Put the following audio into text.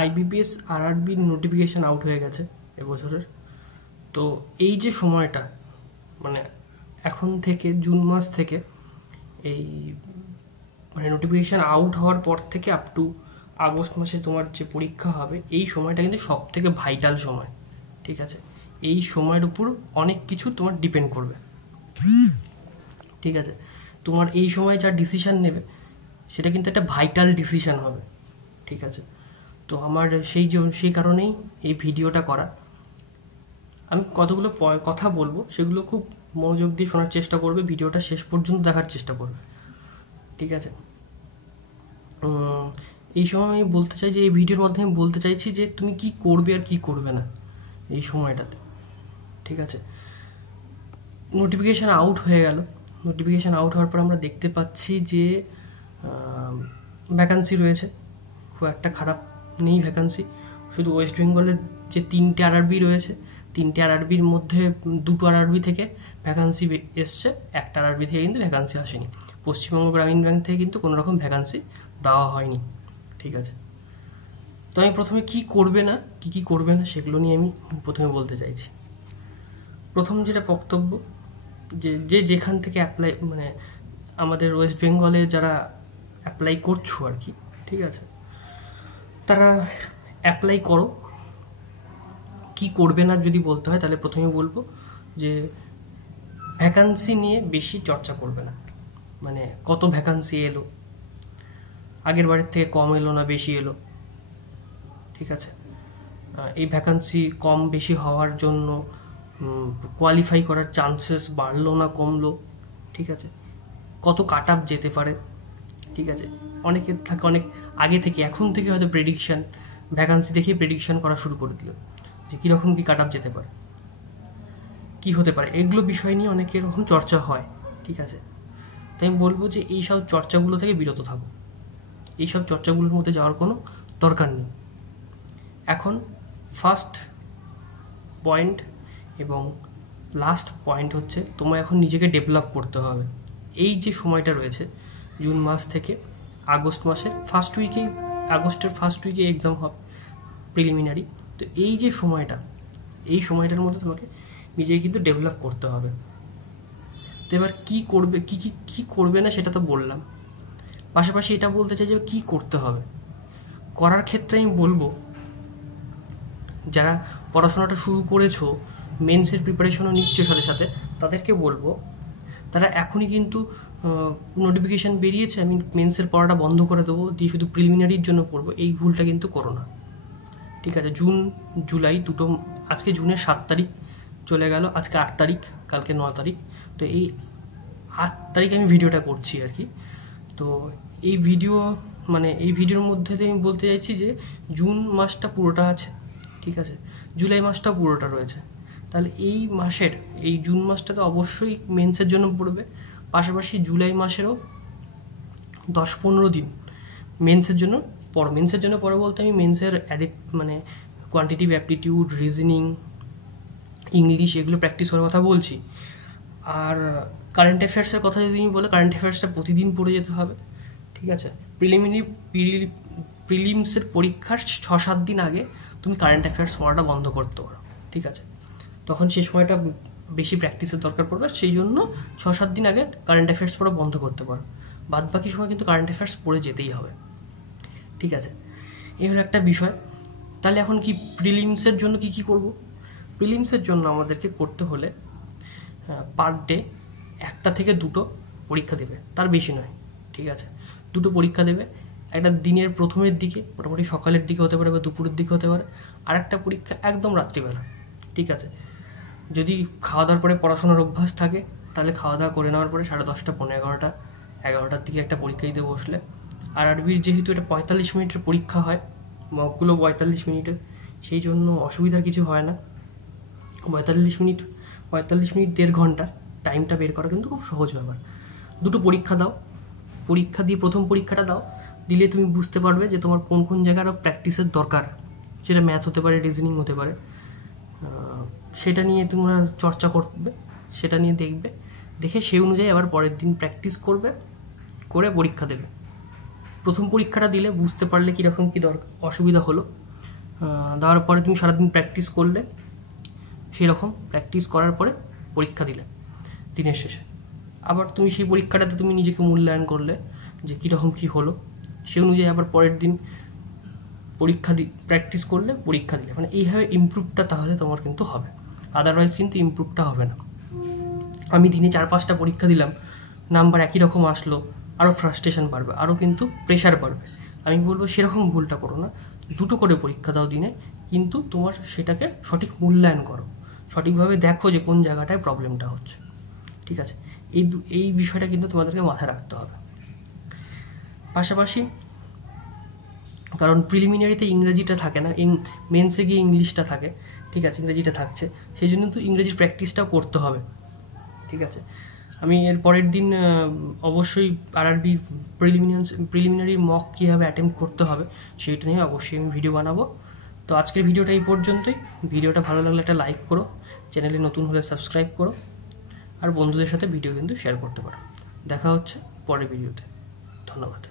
IBPS আরআরবির notification out হয়ে গেছে এবছরের। তো এই যে সময়টা মানে এখন থেকে জুন মাস থেকে এই মানে নোটিফিকেশান আউট হওয়ার পর থেকে আপ টু আগস্ট মাসে তোমার যে পরীক্ষা হবে, এই সময়টা কিন্তু সব থেকে ভাইটাল সময়। ঠিক আছে, এই সময়ের উপর অনেক কিছু তোমার ডিপেন্ড করবে। ঠিক আছে, তোমার এই সময় যা ডিসিশান নেবে সেটা কিন্তু একটা ভাইটাল ডিসিশান হবে। ঠিক আছে, তো আমার সেই কারণেই এই ভিডিওটা করা। আমি কতগুলো কথা বলবো, সেগুলো খুব মনোযোগ দিয়ে শোনার চেষ্টা করবে, ভিডিওটা শেষ পর্যন্ত দেখার চেষ্টা করবে। ঠিক আছে, এই সময় আমি বলতে চাই যে এই ভিডিওর মাধ্যমে বলতে চাইছি যে তুমি কি করবে আর কি করবে না এই সময়টাতে। ঠিক আছে, নোটিফিকেশান আউট হয়ে গেল। নোটিফিকেশান আউট হওয়ার পর আমরা দেখতে পাচ্ছি যে ভ্যাকান্সি রয়েছে, খুব একটা খারাপ নেই ভ্যাকান্সি। শুধু ওয়েস্ট বেঙ্গলের যে 3টে আরআরবি রয়েছে, 3টে আরআরবির মধ্যে 2টো আরআরবি থেকে ভ্যাকান্সি এসছে, একটা আরআরবি থেকে কিন্তু ভ্যাকান্সি আসেনি। পশ্চিমবঙ্গ গ্রামীণ ব্যাংক থেকে কিন্তু কোনো রকম ভ্যাকান্সি দেওয়া হয়নি। ঠিক আছে, তো আমি প্রথমে কি করবে না সেগুলো নিয়ে আমি প্রথমে বলতে চাইছি। প্রথম যেটা বক্তব্য, যে যেখান থেকে অ্যাপ্লাই মানে আমাদের ওয়েস্ট বেঙ্গলে যারা অ্যাপ্লাই করছো আর কি, ঠিক আছে, তারা অ্যাপ্লাই করো। কি করবে না যদি বলতে হয় তাহলে প্রথমে বলবো যে ভ্যাকান্সি নিয়ে বেশি চর্চা করবে না। মানে কত ভ্যাকান্সি এলো, আগের বারের থেকে কম এলো না বেশি এলো। ঠিক আছে, এই ভ্যাকান্সি কম বেশি হওয়ার জন্য কোয়ালিফাই করার চান্সেস বাড়লো না কমলো। ঠিক আছে, কত কাট আপ যেতে পারে। ঠিক আছে, অনেকে থাকে অনেক আগে থেকে, এখন থেকে হয়তো প্রেডিকশান, ভ্যাকান্সি দেখে প্রেডিকশান করা শুরু করে দিল যে কীরকম কী কাট আপ যেতে পারে, কী হতে পারে। এগুলো বিষয় নিয়ে অনেক এরকম চর্চা হয়। ঠিক আছে, তাই আমি বলবো যে এইসব চর্চাগুলো থেকে বিরত থাকো, এইসব চর্চাগুলোর মধ্যে যাওয়ার কোনো দরকার নেই। এখন ফার্স্ট পয়েন্ট এবং লাস্ট পয়েন্ট হচ্ছে তোমার এখন নিজেকে ডেভেলপ করতে হবে। এই যে সময়টা রয়েছে জুন মাস থেকে আগস্ট মাসের আগস্টের ফার্স্ট উইকে এক্সাম হবে প্রিলিমিনারি। তো এই যে সময়টা, এই সময়টার মধ্যে তোমাকে নিজেকে কিন্তু ডেভেলপ করতে হবে। তো এবার কী করবে কী করবে না সেটা তো বললাম, পাশাপাশি এটা বলতে চাই যে কী করতে হবে। করার ক্ষেত্রে আমি বলবো, যারা পড়াশোনাটা শুরু করেছো, মেন্সের প্রিপারেশনও নিচ্ছ সাথে সাথে, তাদেরকে বলবো তারা এখনই কিন্তু নোটিফিকেশান বেরিয়েছে আমি মেন্সের পড়াটা বন্ধ করে দেবো, দিয়ে শুধু প্রিলিমিনারির জন্য পড়বো, এই ভুলটা কিন্তু করো না। ঠিক আছে, জুন জুলাই দুটো, আজকে জুনের 7 তারিখ চলে গেল, আজকে 8 তারিখ, কালকে 9 তারিখ। তো এই 8 তারিখ আমি ভিডিওটা করছি আর কি। তো এই ভিডিওর মধ্যে দিয়ে আমি বলতে চাইছি যে জুন মাসটা পুরোটা আছে। ঠিক আছে, জুলাই মাসটা পুরোটা রয়েছে। তাহলে এই জুন মাসটা তো অবশ্যই মেন্সের জন্য পড়বে, পাশাপাশি জুলাই মাসেরও 10-15 দিন মেন্সের জন্য পড়ো বলতে আমি মেন্সের কোয়ান্টিটিভ অ্যাপটিটিউড, রিজনিং, ইংলিশ এগুলো প্র্যাকটিস করার কথা বলছি। আর কারেন্ট অ্যাফেয়ার্সের কথা যদি আমি বলি, কারেন্ট অ্যাফেয়ার্সটা প্রতিদিন পড়ে যেতে হবে। ঠিক আছে, প্রিলিমসের পরীক্ষার 6-7 দিন আগে তুমি কারেন্ট অ্যাফেয়ার্স পড়াটা বন্ধ করতে পারো। ঠিক আছে, তখন সেই সময়টা বেশি প্র্যাকটিসের দরকার পড়বে, সেই জন্য 6-7 দিন আগে কারেন্ট অ্যাফেয়ার্স পড়া বন্ধ করতে পারো। বাদ বাকি সময় কিন্তু কারেন্ট অ্যাফেয়ার্স পড়ে যেতেই হবে। ঠিক আছে, এই হলো একটা বিষয়। তাহলে এখন কি প্রিলিমসের জন্য কি করব? প্রিলিমসের জন্য আমাদেরকে করতে হলে পার ডে 1টা থেকে 2টো পরীক্ষা দেবে, তার বেশি নয়। ঠিক আছে, 2টো পরীক্ষা দেবে। একটা দিনের প্রথমের দিকে, মোটামুটি সকালের দিকে হতে পারে বা দুপুরের দিকে হতে পারে, আর একটা পরীক্ষা একদম রাত্রিবেলা। ঠিক আছে, যদি খাওয়া দাওয়ার পরে পড়াশোনার অভ্যাস থাকে তাহলে খাওয়া দাওয়া করে নেওয়ার পরে 10:30, 11:15, 11টার দিকে একটা পরীক্ষা দিতে বসলে। আর আরবির যেহেতু এটা 45 মিনিটের পরীক্ষা হয়, মকগুলো 45 মিনিটের, সেই জন্য অসুবিধার কিছু হয় না। 45 মিনিট 1.5 ঘন্টা টাইমটা বের করা কিন্তু খুব সহজ ব্যাপার। 2টো পরীক্ষা দাও, পরীক্ষা দিয়ে প্রথম পরীক্ষাটা দাও, দিলে তুমি বুঝতে পারবে যে তোমার কোন কোন জায়গায় আরও প্র্যাকটিসের দরকার। সেটা ম্যাথ হতে পারে, রিজনিং হতে পারে, সেটা নিয়ে তোমরা চর্চা করবে, সেটা নিয়ে দেখে সেই অনুযায়ী আবার পরের দিন প্র্যাকটিস করে পরীক্ষা দেবে। প্রথম পরীক্ষাটা দিলে বুঝতে পারলে কীরকম কী অসুবিধা হলো, দেওয়ার পরে তুমি সারাদিন প্র্যাকটিস করলে, সেই রকম প্র্যাকটিস করার পরে পরীক্ষা দিলে দিনের শেষে। আবার তুমি সেই পরীক্ষাটাতে তুমি নিজেকে মূল্যায়ন করলে যে কীরকম কী হলো, সে অনুযায়ী আবার পরের দিন প্র্যাকটিস করলে, পরীক্ষা দিলে, মানে এইভাবে ইমপ্রুভটা তাহলে তোমার কিন্তু হবে, আদারওয়াইজ কিন্তু ইমপ্রুভটা হবে না। আমি দিনে 4-5টা পরীক্ষা দিলাম, নাম্বার একই রকম আসলো, আরও ফ্রাস্ট্রেশন বাড়বে, আরও কিন্তু প্রেশার বাড়বে। আমি বলবো সেরকম ভুলটা করো না, 2টো করে পরীক্ষা দাও দিনে, কিন্তু তোমার সেটাকে সঠিক মূল্যায়ন করো, সঠিকভাবে দেখো যে কোন জায়গাটায় প্রবলেমটা হচ্ছে, ঠিক আছে? এই বিষয়টা কিন্তু তোমাদেরকে মাথায় রাখতে হবে। পাশাপাশি কারণ প্রিলিমিনারিতে ইংরেজিটা থাকে না, মেন্সে গিয়ে ইংলিশটা থাকে, ঠিক আছে, ইংরেজিটা থাকছে, সেই জন্য তো ইংরেজির প্র্যাকটিসটাও করতে হবে, ঠিক আছে? আমি এর পরের দিন অবশ্যই আরআরবি প্রিলিমিনারি মক কীভাবে অ্যাটেম্প্ট করতে হবে সেইটা নিয়ে অবশ্যই আমি ভিডিও বানাবো। তো আজকের ভিডিওটা এই পর্যন্তই। ভিডিওটা ভালো লাগলে একটা লাইক করো, চ্যানেলে নতুন হলে সাবস্ক্রাইব করো, আর বন্ধুদের সাথে ভিডিও কিন্তু শেয়ার করতে পারো। দেখা হচ্ছে পরের ভিডিওতে। ধন্যবাদ।